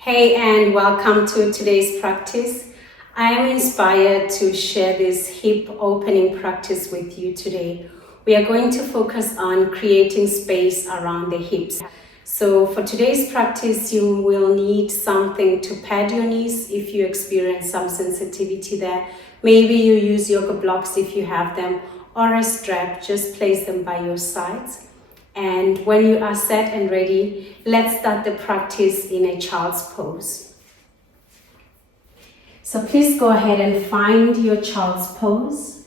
Hey, and welcome to today's practice. I am inspired to share this hip opening practice with you today. We are going to focus on creating space around the hips. So for today's practice, you will need something to pad your knees if you experience some sensitivity there. Maybe you use yoga blocks if you have them, or a strap. Just place them by your sides. And when you are set and ready, let's start the practice in a child's pose. So please go ahead and find your child's pose.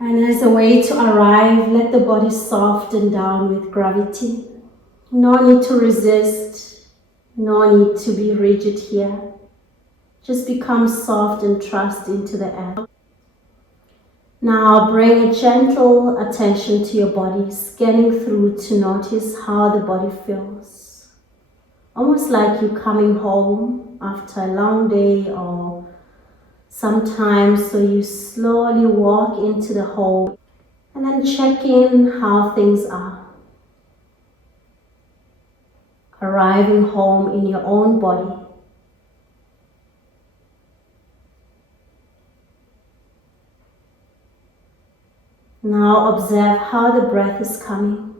And as a way to arrive, let the body soften down with gravity. No need to resist, no need to be rigid here. Just become soft and trust into the air. Now bring a gentle attention to your body, scanning through to notice how the body feels. Almost like you're coming home after a long day, or sometimes so you slowly walk into the home and then check in how things are. Arriving home in your own body. Now observe how the breath is coming.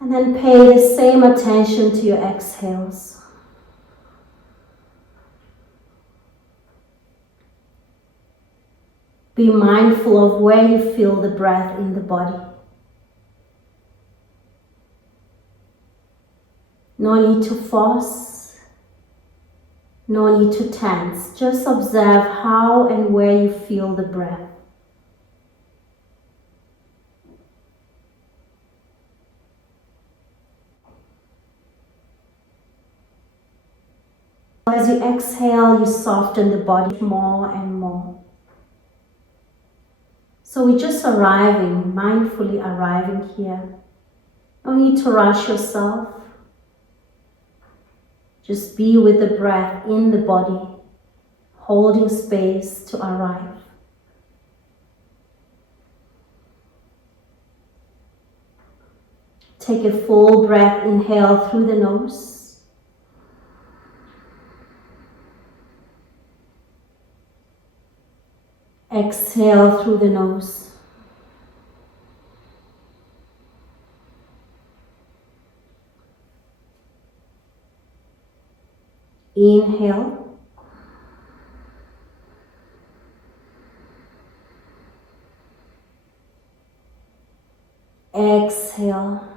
And then pay the same attention to your exhales. Be mindful of where you feel the breath in the body. No need to force, no need to tense. Just observe how and where you feel the breath. As you exhale, you soften the body more and more. So we're just arriving, mindfully arriving here. No need to rush yourself. Just be with the breath in the body, holding space to arrive. Take a full breath, inhale through the nose. Exhale through the nose. Inhale. Exhale.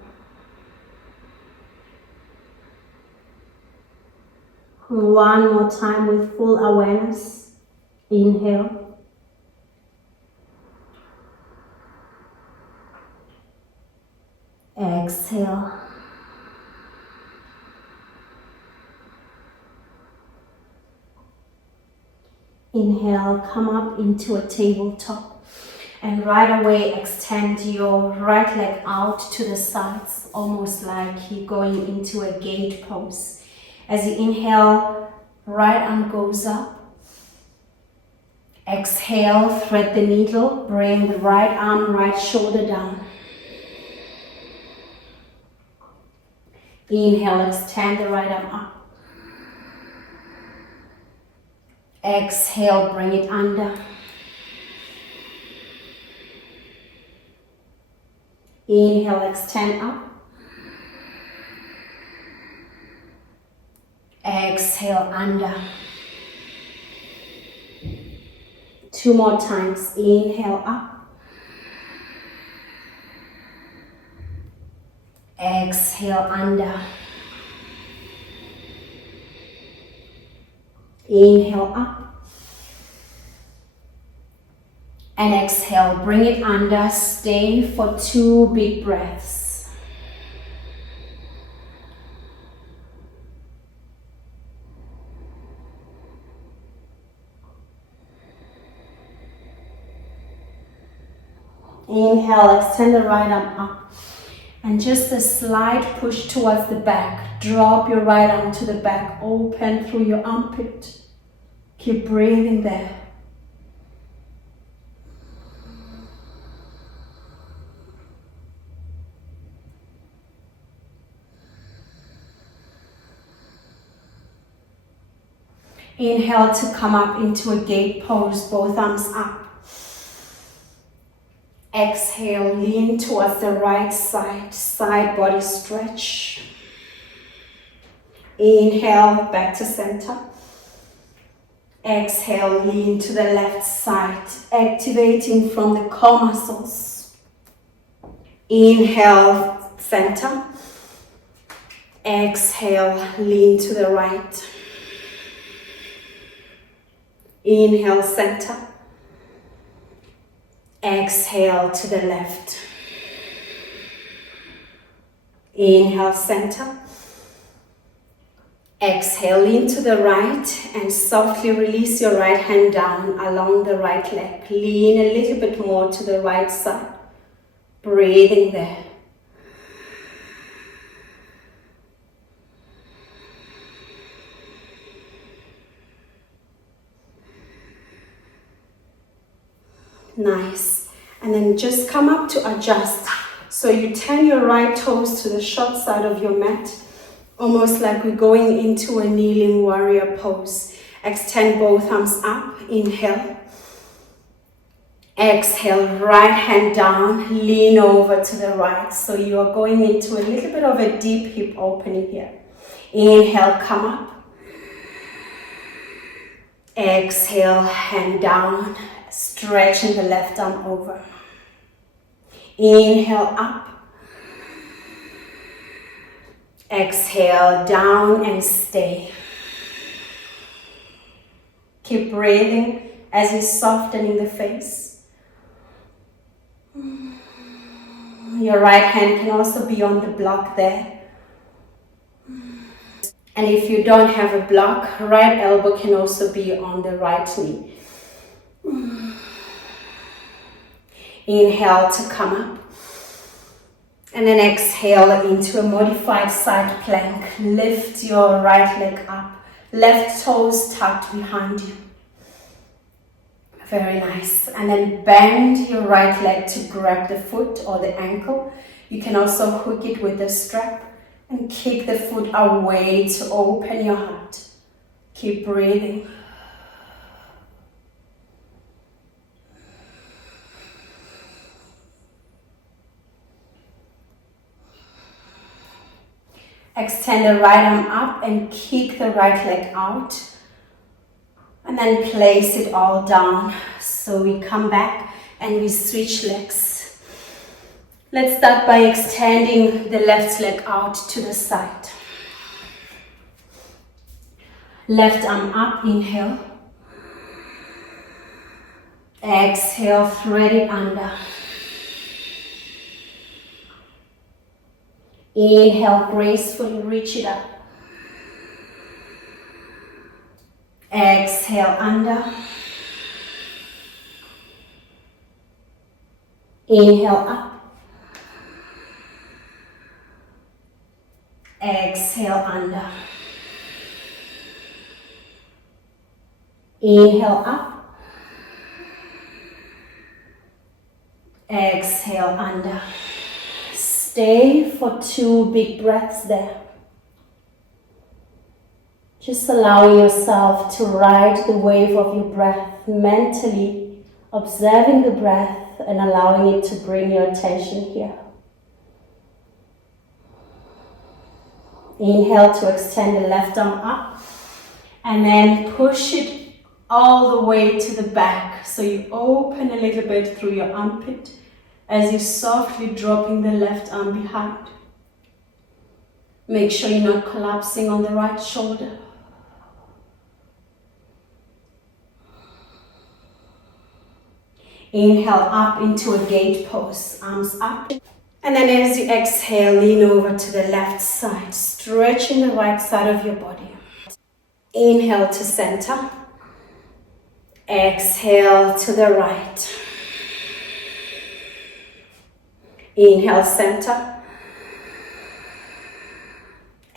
One more time with full awareness. Inhale. Exhale. Inhale, come up into a tabletop, and right away extend your right leg out to the sides, almost like you're going into a gate pose. As you inhale, right arm goes up. Exhale, thread the needle, bring the right arm, right shoulder down. Inhale, extend the right arm up. Exhale, bring it under. Inhale, extend up. Exhale, under. Two more times. Inhale, up. Exhale, under. Inhale, up. And exhale, bring it under. Stay for 2 big breaths. Inhale, extend the right arm up. And just a slight push towards the back. Drop your right arm to the back. Open through your armpit. Keep breathing there. Inhale to come up into a gate pose, both arms up. Exhale, lean towards the right side, side body stretch. Inhale, back to center. Exhale, lean to the left side, activating from the core muscles. Inhale, center. Exhale, lean to the right. Inhale, center. Exhale to the left. Inhale, center. Exhale, lean to the right and softly release your right hand down along the right leg. Lean a little bit more to the right side. Breathing there. Nice. And then just come up to adjust. So you turn your right toes to the short side of your mat, almost like we're going into a kneeling warrior pose. Extend both arms up. Inhale. Exhale, right hand down, lean over to the right. So you are going into a little bit of a deep hip opening here. Inhale, come up. Exhale, hand down, stretching the left arm over. Inhale, up. Exhale, down and stay. Keep breathing as you're softening the face. Your right hand can also be on the block there. And if you don't have a block, right elbow can also be on the right knee. Inhale to come up. And then exhale into a modified side plank. Lift your right leg up. Left toes tucked behind you. Very nice. And then bend your right leg to grab the foot or the ankle. You can also hook it with a strap and kick the foot away to open your heart. Keep breathing. Extend the right arm up and kick the right leg out. And then place it all down. So we come back and we switch legs. Let's start by extending the left leg out to the side. Left arm up, inhale. Exhale, thread it under. Inhale, gracefully reach it up. Exhale, under. Inhale, up. Exhale, under. Inhale, up. Exhale, under. Stay for 2 big breaths there. Just allowing yourself to ride the wave of your breath, mentally observing the breath and allowing it to bring your attention here. Inhale to extend the left arm up and then push it all the way to the back. So you open a little bit through your armpit as you're softly dropping the left arm behind. Make sure you're not collapsing on the right shoulder. Inhale up into a gate pose, arms up. And then as you exhale, lean over to the left side, stretching the right side of your body. Inhale to center. Exhale to the right. Inhale, center.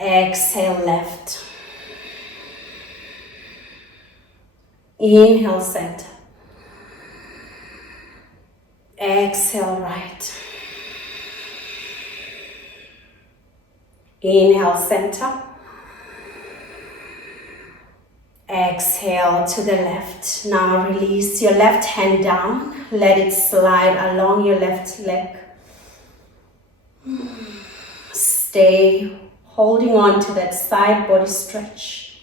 Exhale, left. Inhale, center. Exhale, right. Inhale, center. Exhale to the left. Now release your left hand down. Let it slide along your left leg. Stay holding on to that side body stretch.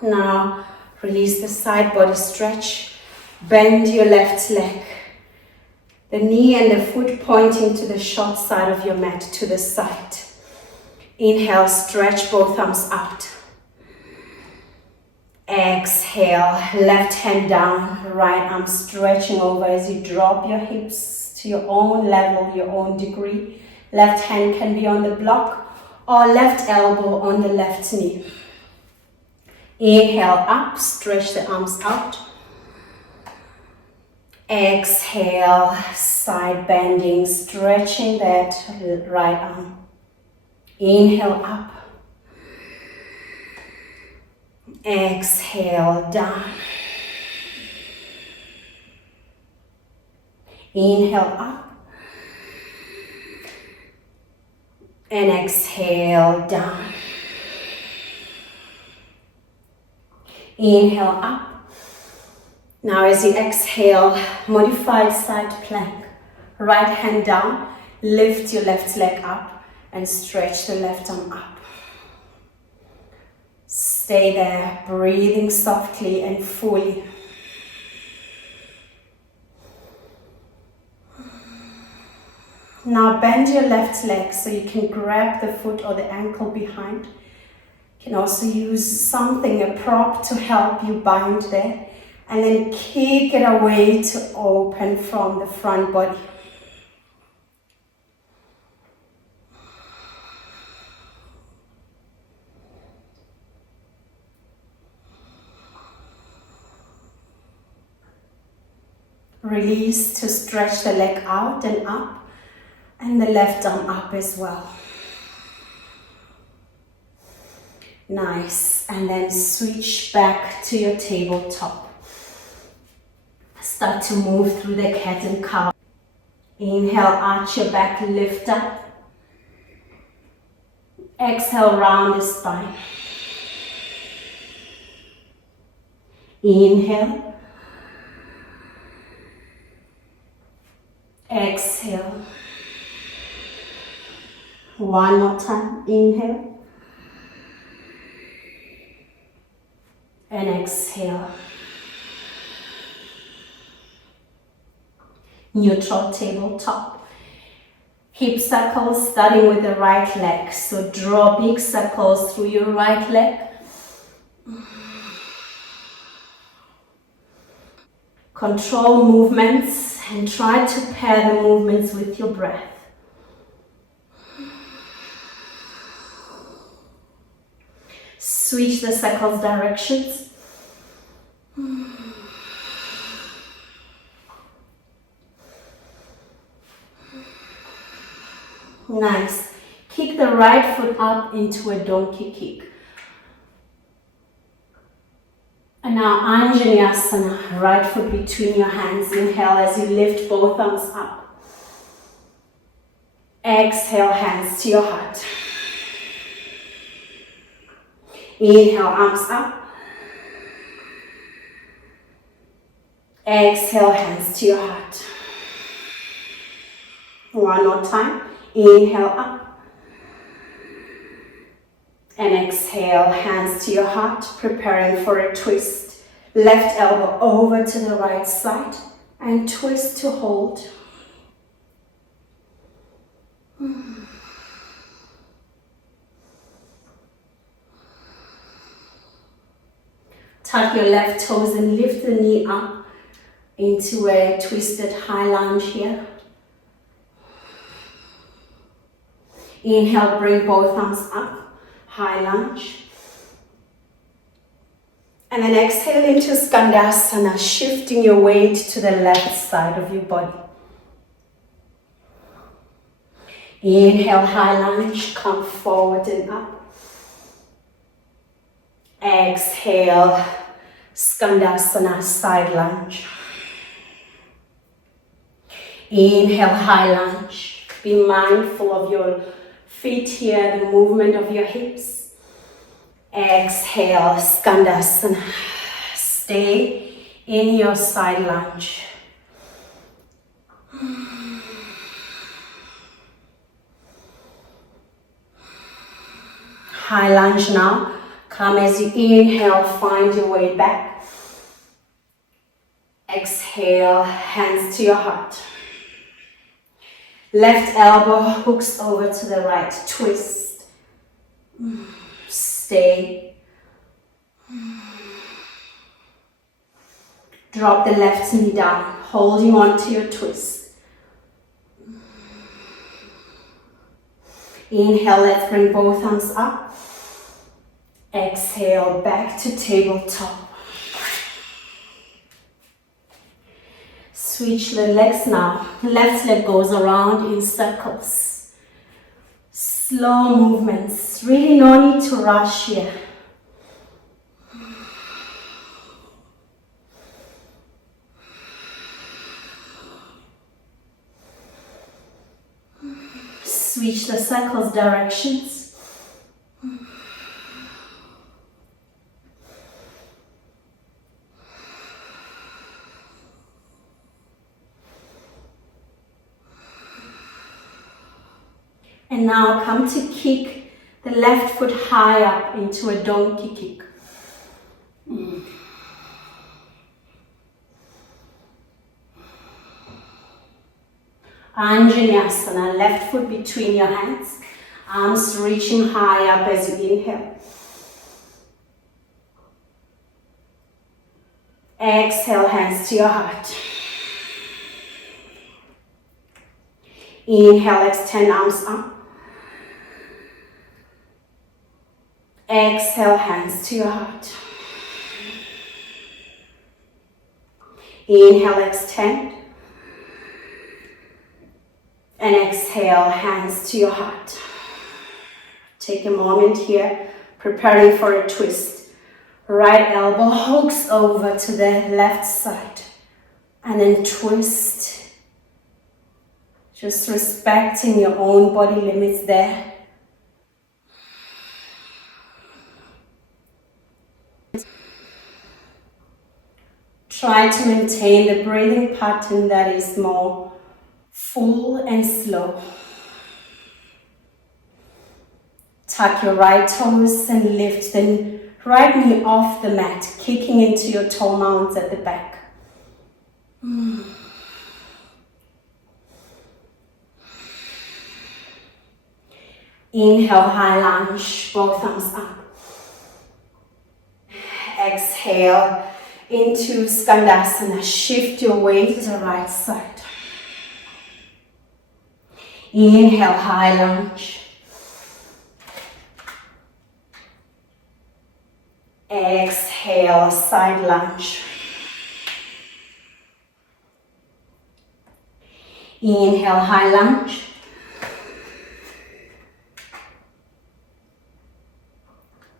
Now release the side body stretch. Bend your left leg. The knee and the foot pointing to the short side of your mat, to the side. Inhale, stretch both arms out. Exhale, left hand down, right arm stretching over as you drop your hips to your own level, your own degree. Left hand can be on the block or left elbow on the left knee. Inhale up, stretch the arms out. Exhale, side bending, stretching that right arm. Inhale up. Exhale down. Inhale up. And exhale down. Inhale up. Now as you exhale, modified side plank. Right hand down, lift your left leg up and stretch the left arm up. Stay there, breathing softly and fully. Now bend your left leg so you can grab the foot or the ankle behind. You can also use something, a prop, to help you bind there. And then kick it away to open from the front body. Release to stretch the leg out and up, and the left arm up as well. Nice, and then switch back to your tabletop. Start to move through the cat and cow. Inhale, arch your back, lift up. Exhale, round the spine. Inhale. Exhale. One more time. Inhale. And exhale. Neutral tabletop. Hip circles starting with the right leg. So draw big circles through your right leg. Control movements and try to pair the movements with your breath. Switch the circles directions. Nice. Kick the right foot up into a donkey kick. And now Anjaneyasana, right foot between your hands. Inhale as you lift both arms up. Exhale, hands to your heart. Inhale, arms up. Exhale, hands to your heart. One more time. Inhale up. And exhale, hands to your heart, preparing for a twist. Left elbow over to the right side and twist to hold. Tuck your left toes and lift the knee up into a twisted high lunge here. Inhale, bring both arms up, high lunge. And then exhale into Skandasana, shifting your weight to the left side of your body. Inhale, high lunge, come forward and up. Exhale, Skandasana, side lunge. Inhale, high lunge. Be mindful of your feet here, the movement of your hips. Exhale, skandasana. Stay in your side lunge. High lunge now. Come as you inhale, find your way back. Exhale, hands to your heart. Left elbow hooks over to the right, twist. Stay. Drop the left knee down, holding on to your twist. Inhale, let's bring both arms up. Exhale, back to tabletop. Switch the legs now. Left leg goes around in circles. Slow movements. Really no need to rush here. Switch the circles directions. And now come to kick the left foot high up into a donkey kick. Anjaneyasana, left foot between your hands, arms reaching high up as you inhale. Exhale, hands to your heart. Inhale, extend arms up. Exhale, hands to your heart. Inhale, extend. And exhale, hands to your heart. Take a moment here, preparing for a twist. Right elbow hooks over to the left side. And then twist. Just respecting your own body limits there. Try to maintain the breathing pattern that is more full and slow. Tuck your right toes and lift the right knee off the mat, kicking into your toe mounts at the back. Inhale, high lunge, both arms up. Exhale into skandasana. Shift your weight to the right side. Inhale, high lunge. Exhale, side lunge. Inhale, high lunge.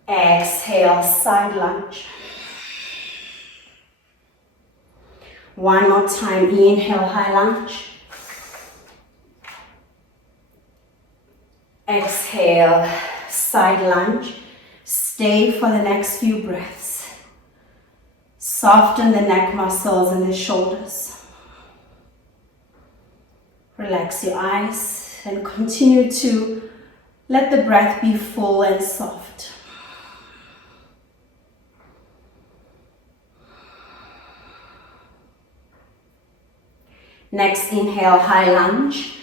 Exhale, side lunge. One more time. Inhale, high lunge. Exhale, side lunge. Stay for the next few breaths. Soften the neck muscles and the shoulders. Relax your eyes and continue to let the breath be full and soft. Next, inhale, high lunge.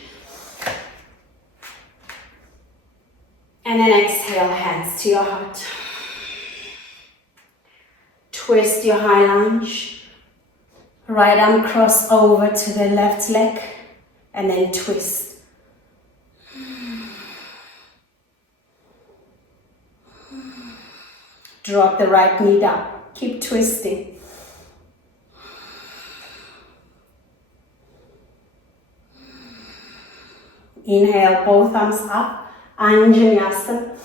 And then exhale, hands to your heart. Twist your high lunge. Right arm cross over to the left leg. And then twist. Drop the right knee down. Keep twisting. Inhale, both arms up, Anjaneyasana.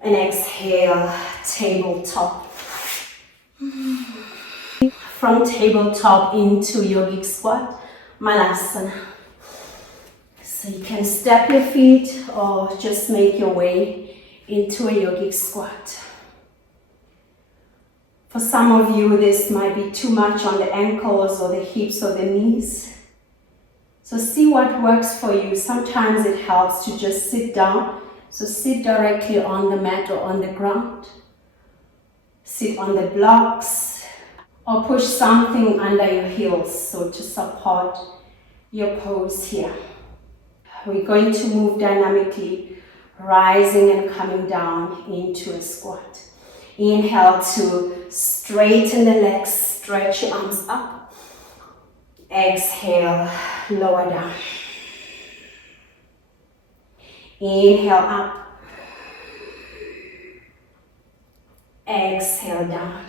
And exhale, tabletop. From tabletop into yogic squat. Malasana. So you can step your feet or just make your way into a yogic squat. For some of you, this might be too much on the ankles or the hips or the knees. So see what works for you. Sometimes it helps to just sit down. So sit directly on the mat or on the ground. Sit on the blocks or push something under your heels so to support your pose here. We're going to move dynamically, rising and coming down into a squat. Inhale to straighten the legs, stretch your arms up. Exhale, lower down. Inhale up. Exhale down.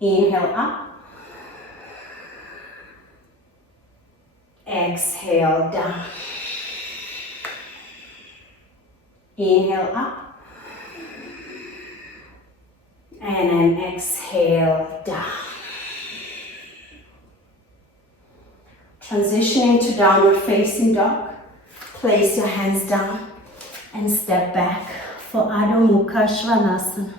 Inhale up. Exhale down. Inhale up. And then exhale down. Transitioning to downward facing dog. Place your hands down and step back for Adho Mukha Svanasana.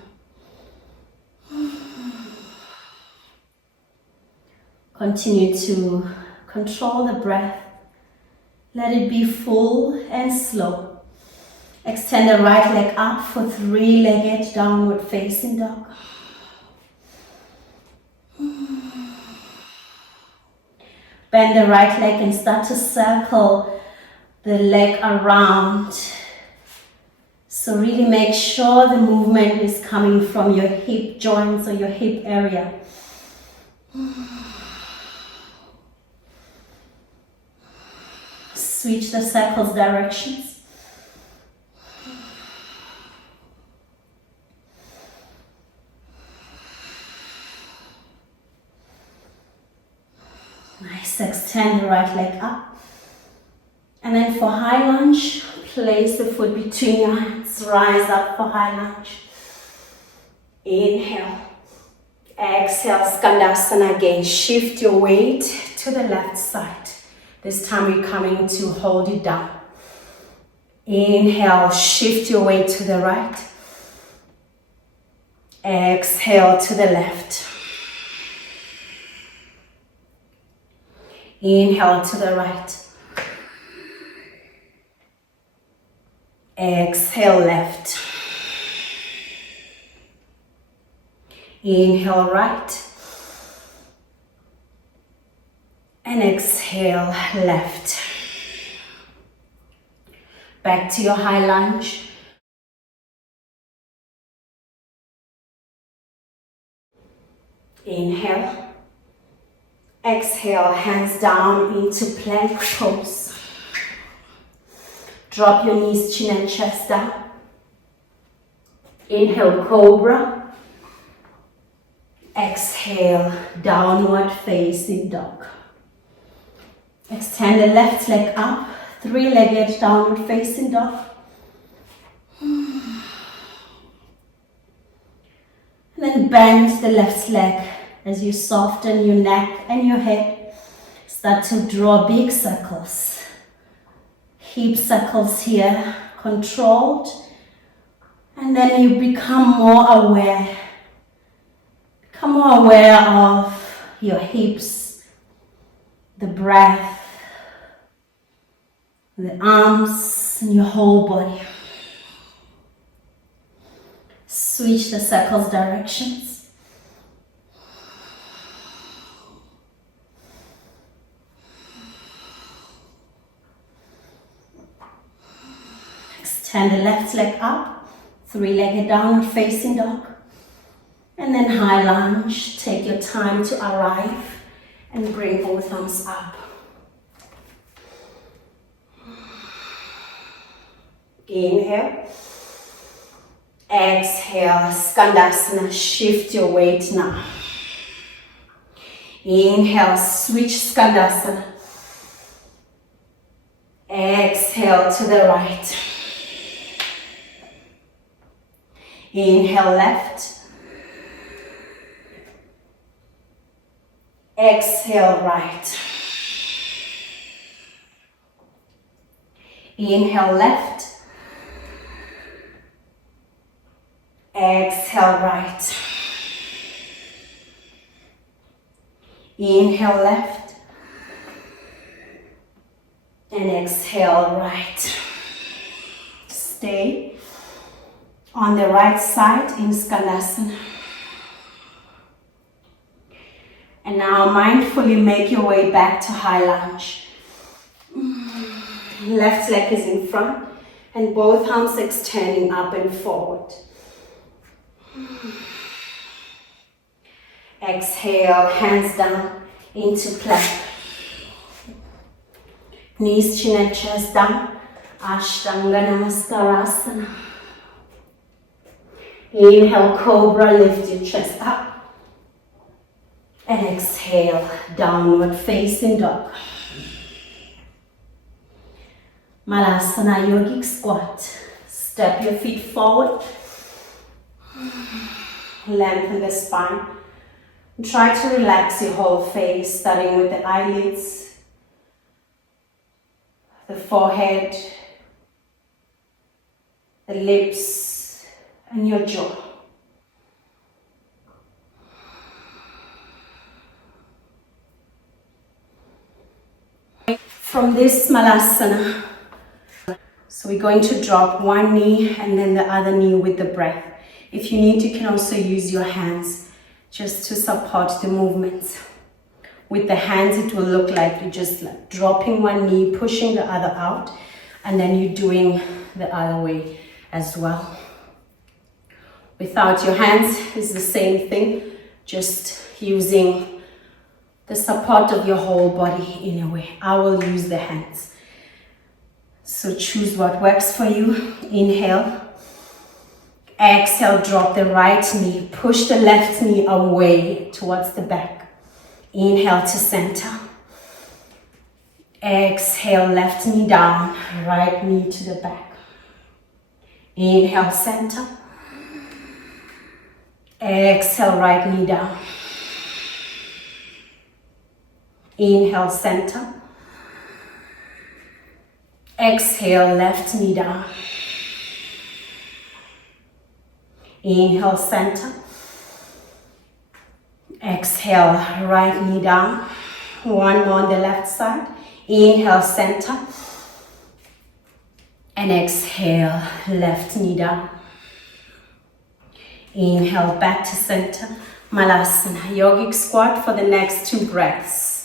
Continue to control the breath. Let it be full and slow. Extend the right leg up for three-legged downward facing dog. Bend the right leg and start to circle the leg around. So really make sure the movement is coming from your hip joints or your hip area. Switch the circles directions. Nice, extend the right leg up. And then for high lunge, place the foot between your hands. Rise up for high lunge. Inhale. Exhale, Skandasana again. Shift your weight to the left side. This time we're coming to hold it down. Inhale, shift your weight to the right. Exhale to the left. Inhale to the right. Exhale left. Inhale right. And exhale left. Back to your high lunge. Inhale. Exhale, hands down into plank pose. Drop your knees, chin and chest down. Inhale, cobra. Exhale, downward facing dog. Extend the left leg up, three-legged downward facing dog. And then bend the left leg as you soften your neck and your head. Start to draw big circles. Hip circles here, controlled. And then you become more aware. Become more aware of your hips, the breath, the arms, and your whole body. Switch the circles directions. Extend the left leg up, three-legged downward facing dog. And then high lunge. Take your time to arrive and bring both arms up. Inhale. Exhale, Skandasana. Shift your weight now. Inhale, switch Skandasana. Exhale to the right. Inhale left. Exhale, right. Inhale, left. Exhale, right. Inhale, left. And exhale, right. Stay on the right side in Skanasana. And now mindfully make your way back to high lunge. Left leg is in front and both arms extending up and forward. Exhale, hands down into plank. Knees, chin and chest down. Ashtanga Namaskarasana. Inhale, cobra, lift your chest up. And exhale, downward facing dog. Malasana yogic squat. Step your feet forward. Lengthen the spine. Try to relax your whole face, starting with the eyelids, the forehead, the lips, and your jaw. From this Malasana, so we're going to drop one knee and then the other knee with the breath. If you need, you can also use your hands just to support the movements. With the hands, it will look like you're just like dropping one knee, pushing the other out, and then you're doing the other way as well. Without your hands, it's the same thing, just using the support of your whole body in a way. I will use the hands. So choose what works for you. Inhale. Exhale, drop the right knee. Push the left knee away towards the back. Inhale to center. Exhale, left knee down. Right knee to the back. Inhale, center. Exhale, right knee down. Inhale, center. Exhale, left knee down. Inhale, center. Exhale, right knee down. One more on the left side. Inhale, center. And exhale, left knee down. Inhale, back to center. Malasana, yogic squat for the next 2 breaths.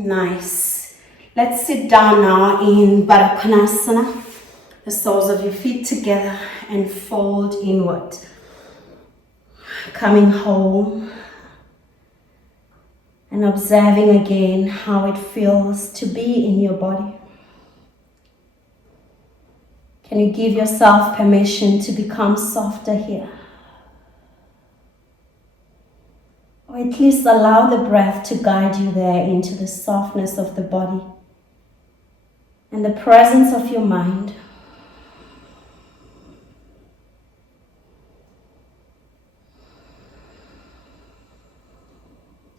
Nice. Let's sit down now in Baddha Konasana. The soles of your feet together and fold inward. Coming home and observing again how it feels to be in your body. Can you give yourself permission to become softer here? Or at least allow the breath to guide you there into the softness of the body and the presence of your mind.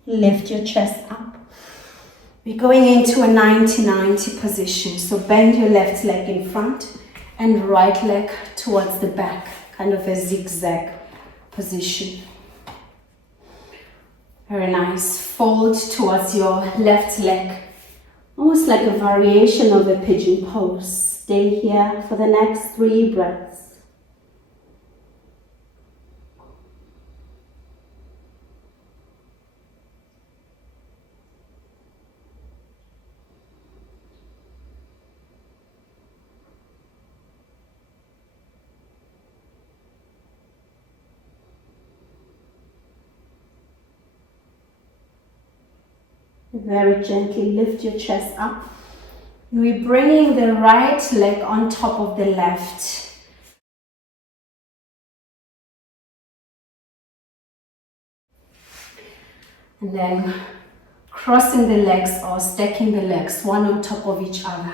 Lift your chest up. We're going into a 90-90 position. So bend your left leg in front and right leg towards the back, kind of a zigzag position. Very nice. Fold towards your left leg, almost like a variation of a pigeon pose. Stay here for the next 3 breaths. Very gently lift your chest up. And we're bringing the right leg on top of the left. And then crossing the legs or stacking the legs one on top of each other.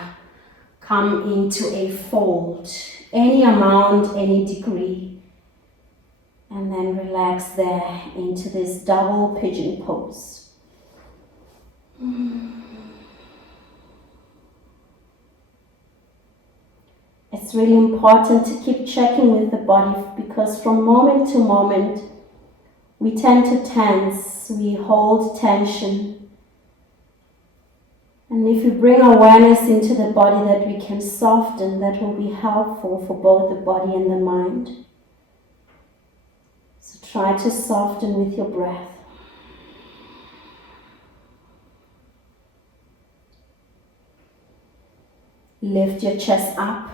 come into a fold, any amount, any degree, and then relax there into this double pigeon pose. It's really important to keep checking with the body, because from moment to moment we tend to tense, we hold tension. And if we bring awareness into the body that we can soften, that will be helpful for both the body and the mind. So try to soften with your breath. Lift your chest up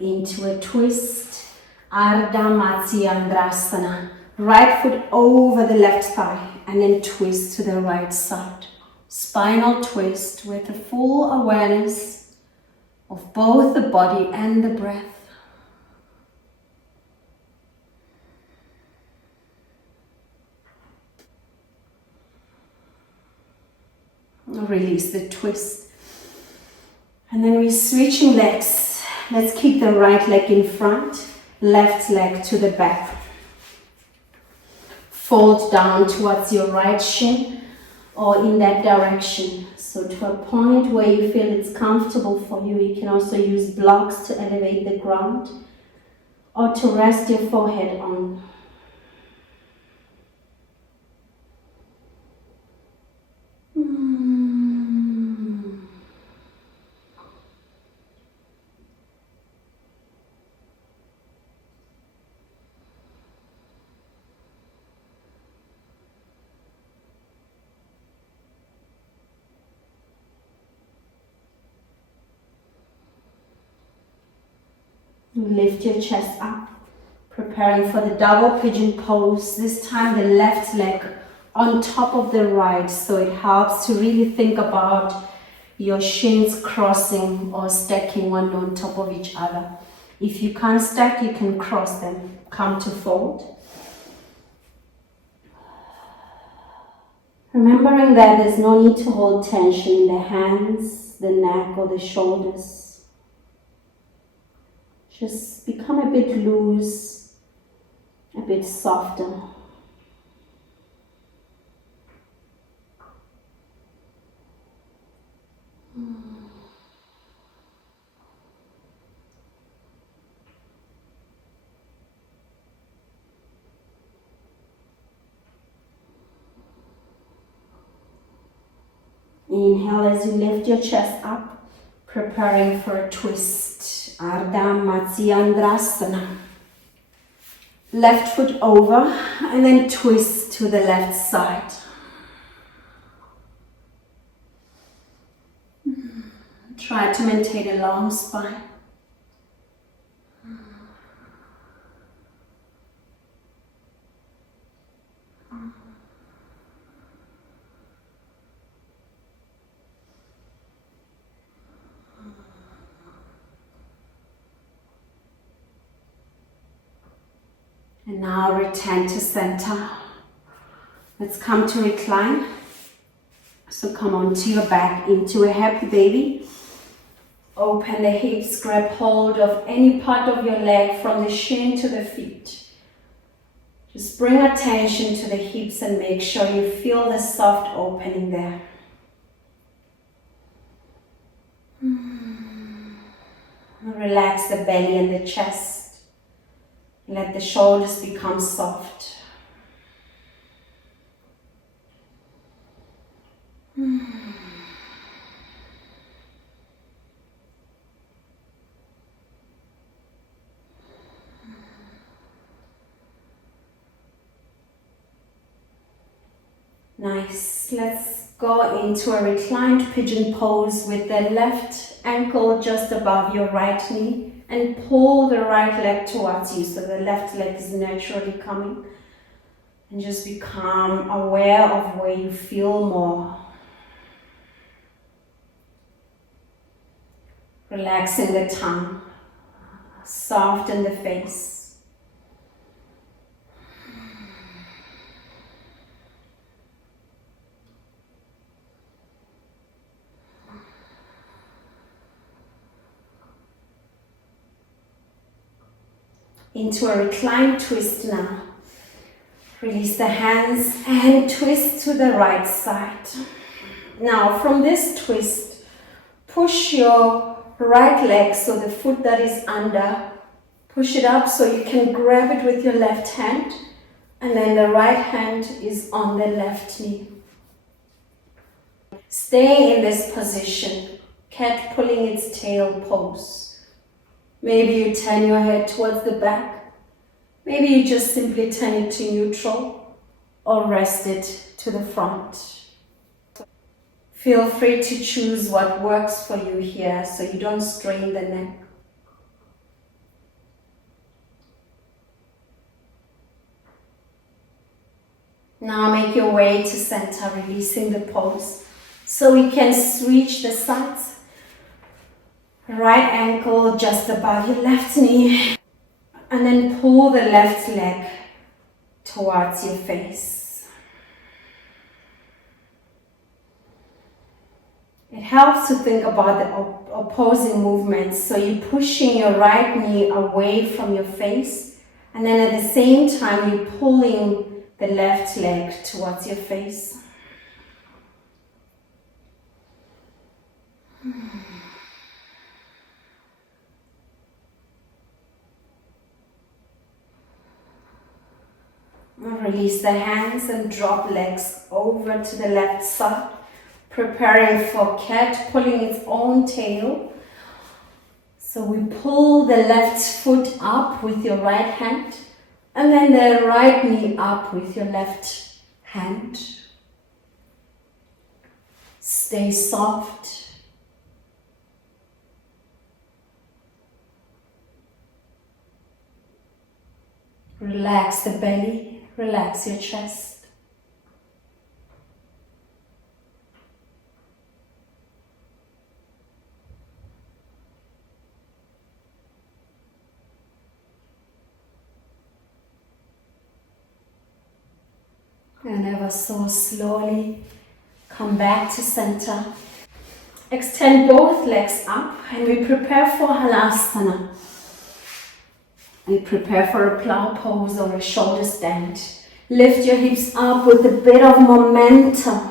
into a twist, Ardha Matsyendrasana. Right foot over the left thigh and then twist to the right side. Spinal twist with a full awareness of both the body and the breath. Release the twist. And then we're switching legs. Let's keep the right leg in front, left leg to the back. Fold down towards your right shin or in that direction. So to a point where you feel it's comfortable for you. You can also use blocks to elevate the ground or to rest your forehead on. Lift your chest up, preparing for the double pigeon pose. This time the left leg on top of the right, so it helps to really think about your shins crossing or stacking one on top of each other. If you can't stack, you can cross them. Come to fold. Remembering that there's no need to hold tension in the hands, the neck or the shoulders. Just become a bit loose, a bit softer. Inhale as you lift your chest up, preparing for a twist. Ardha Matsyendrasana. Left foot over and then twist to the left side. Try to maintain a long spine. And now return to center. Let's come to recline. So come onto your back into a happy baby. Open the hips, grab hold of any part of your leg from the shin to the feet. Just bring attention to the hips and make sure you feel the soft opening there. Relax the belly and the chest. Let the shoulders become soft. Nice. Let's go into a reclined pigeon pose with the left ankle just above your right knee. And pull the right leg towards you, so the left leg is naturally coming. And just become aware of where you feel more. Relaxing the tongue, soften the face. into a reclined twist now. Release the hands and twist to the right side. Now from this twist, push your right leg, so the foot that is under, push it up so you can grab it with your left hand, and then the right hand is on the left knee. Stay in this position, cat pulling its tail pose. Maybe you turn your head towards the back. Maybe you just simply turn it to neutral or rest it to the front. Feel free to choose what works for you here so you don't strain the neck. Now make your way to center, releasing the pose so we can switch the sides. Right ankle just above your left knee, and then pull the left leg towards your face. It helps to think about the opposing movements, so you're pushing your right knee away from your face, and then at the same time you're pulling the left leg towards your face. Release the hands and drop legs over to the left side, preparing for cat pulling its own tail. So we pull the left foot up with your right hand, and then the right knee up with your left hand. Stay soft. Relax the belly, relax your chest. And ever so slowly come back to center. Extend both legs up and we prepare for Halasana. We prepare for a plow pose or a shoulder stand. Lift your hips up with a bit of momentum.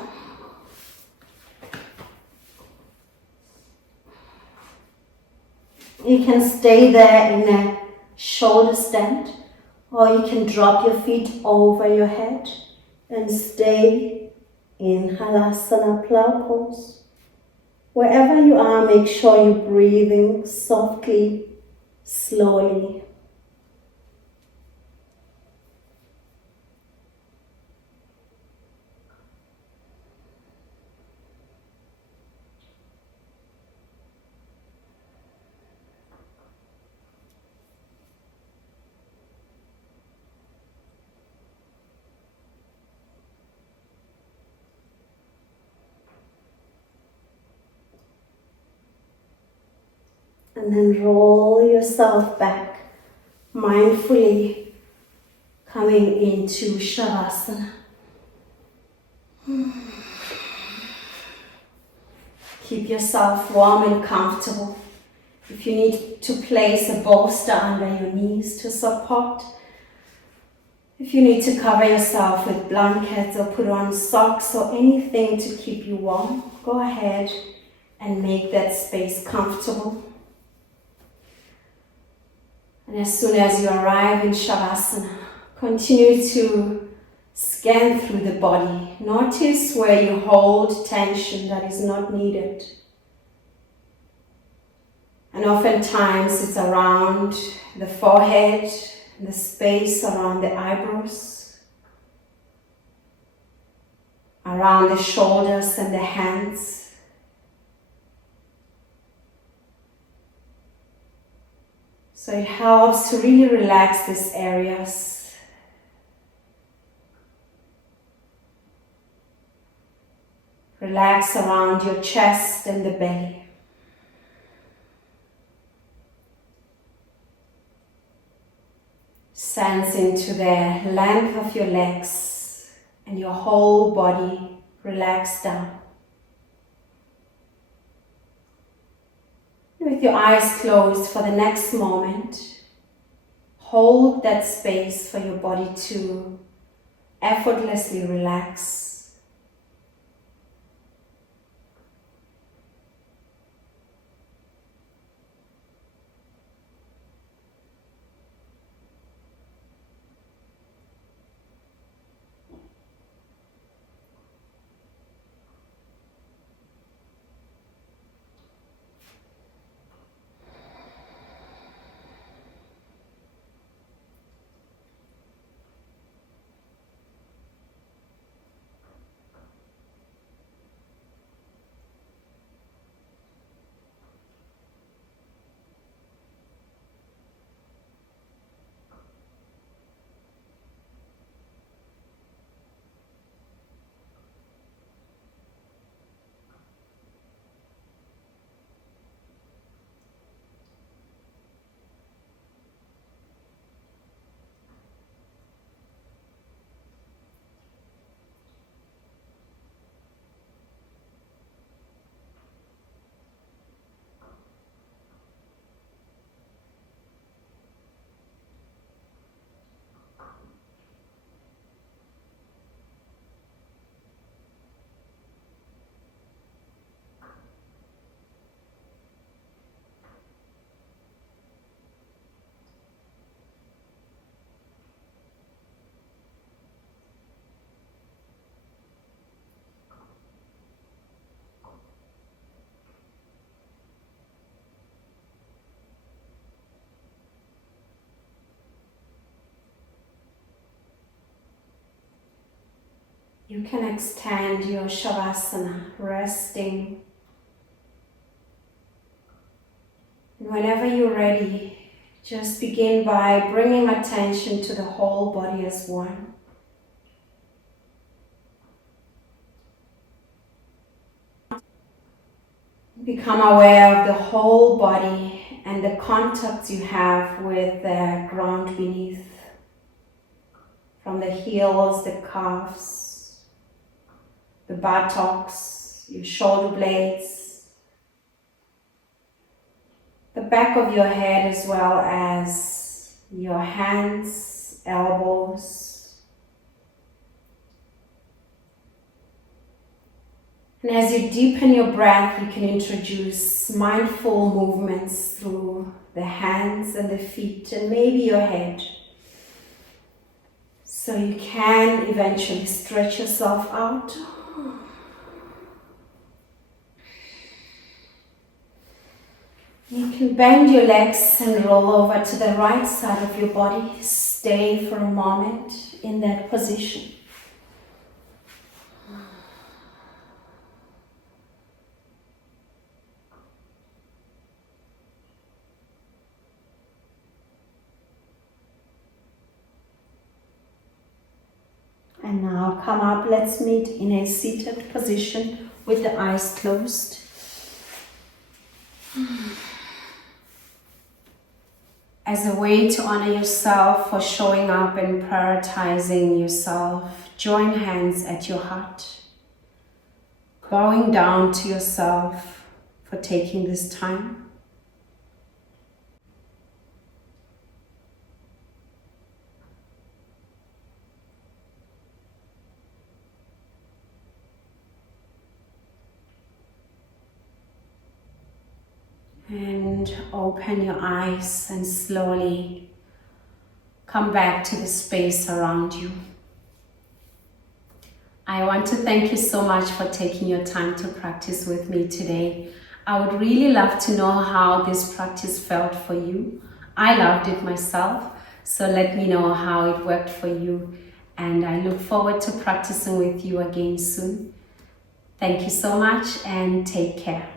You can stay there in a shoulder stand, or you can drop your feet over your head and stay in Halasana plow pose. Wherever you are, make sure you're breathing softly, slowly. And then roll yourself back, mindfully coming into Shavasana. Keep yourself warm and comfortable. If you need to place a bolster under your knees to support, if you need to cover yourself with blankets or put on socks or anything to keep you warm, go ahead and make that space comfortable. And as soon as you arrive in Shavasana, continue to scan through the body. Notice where you hold tension that is not needed. And oftentimes it's around the forehead, the space around the eyebrows, around the shoulders and the hands. So it helps to really relax these areas. Relax around your chest and the belly. Sense into the length of your legs and your whole body relax down. With your eyes closed for the next moment, hold that space for your body to effortlessly relax. You can extend your Shavasana, resting. And whenever you're ready, just begin by bringing attention to the whole body as one. Become aware of the whole body and the contact you have with the ground beneath. From the heels, the calves, the buttocks, your shoulder blades, the back of your head as well as your hands, elbows. And as you deepen your breath, you can introduce mindful movements through the hands and the feet and maybe your head. So you can eventually stretch yourself out. You can bend your legs and roll over to the right side of your body. Stay for a moment in that position. And now come up, let's meet in a seated position with the eyes closed. As a way to honor yourself for showing up and prioritizing yourself, join hands at your heart, bowing down to yourself for taking this time. And open your eyes and slowly come back to the space around you. I want to thank you so much for taking your time to practice with me today. I would really love to know how this practice felt for you. I loved it myself, so let me know how it worked for you. And I look forward to practicing with you again soon. Thank you so much and take care.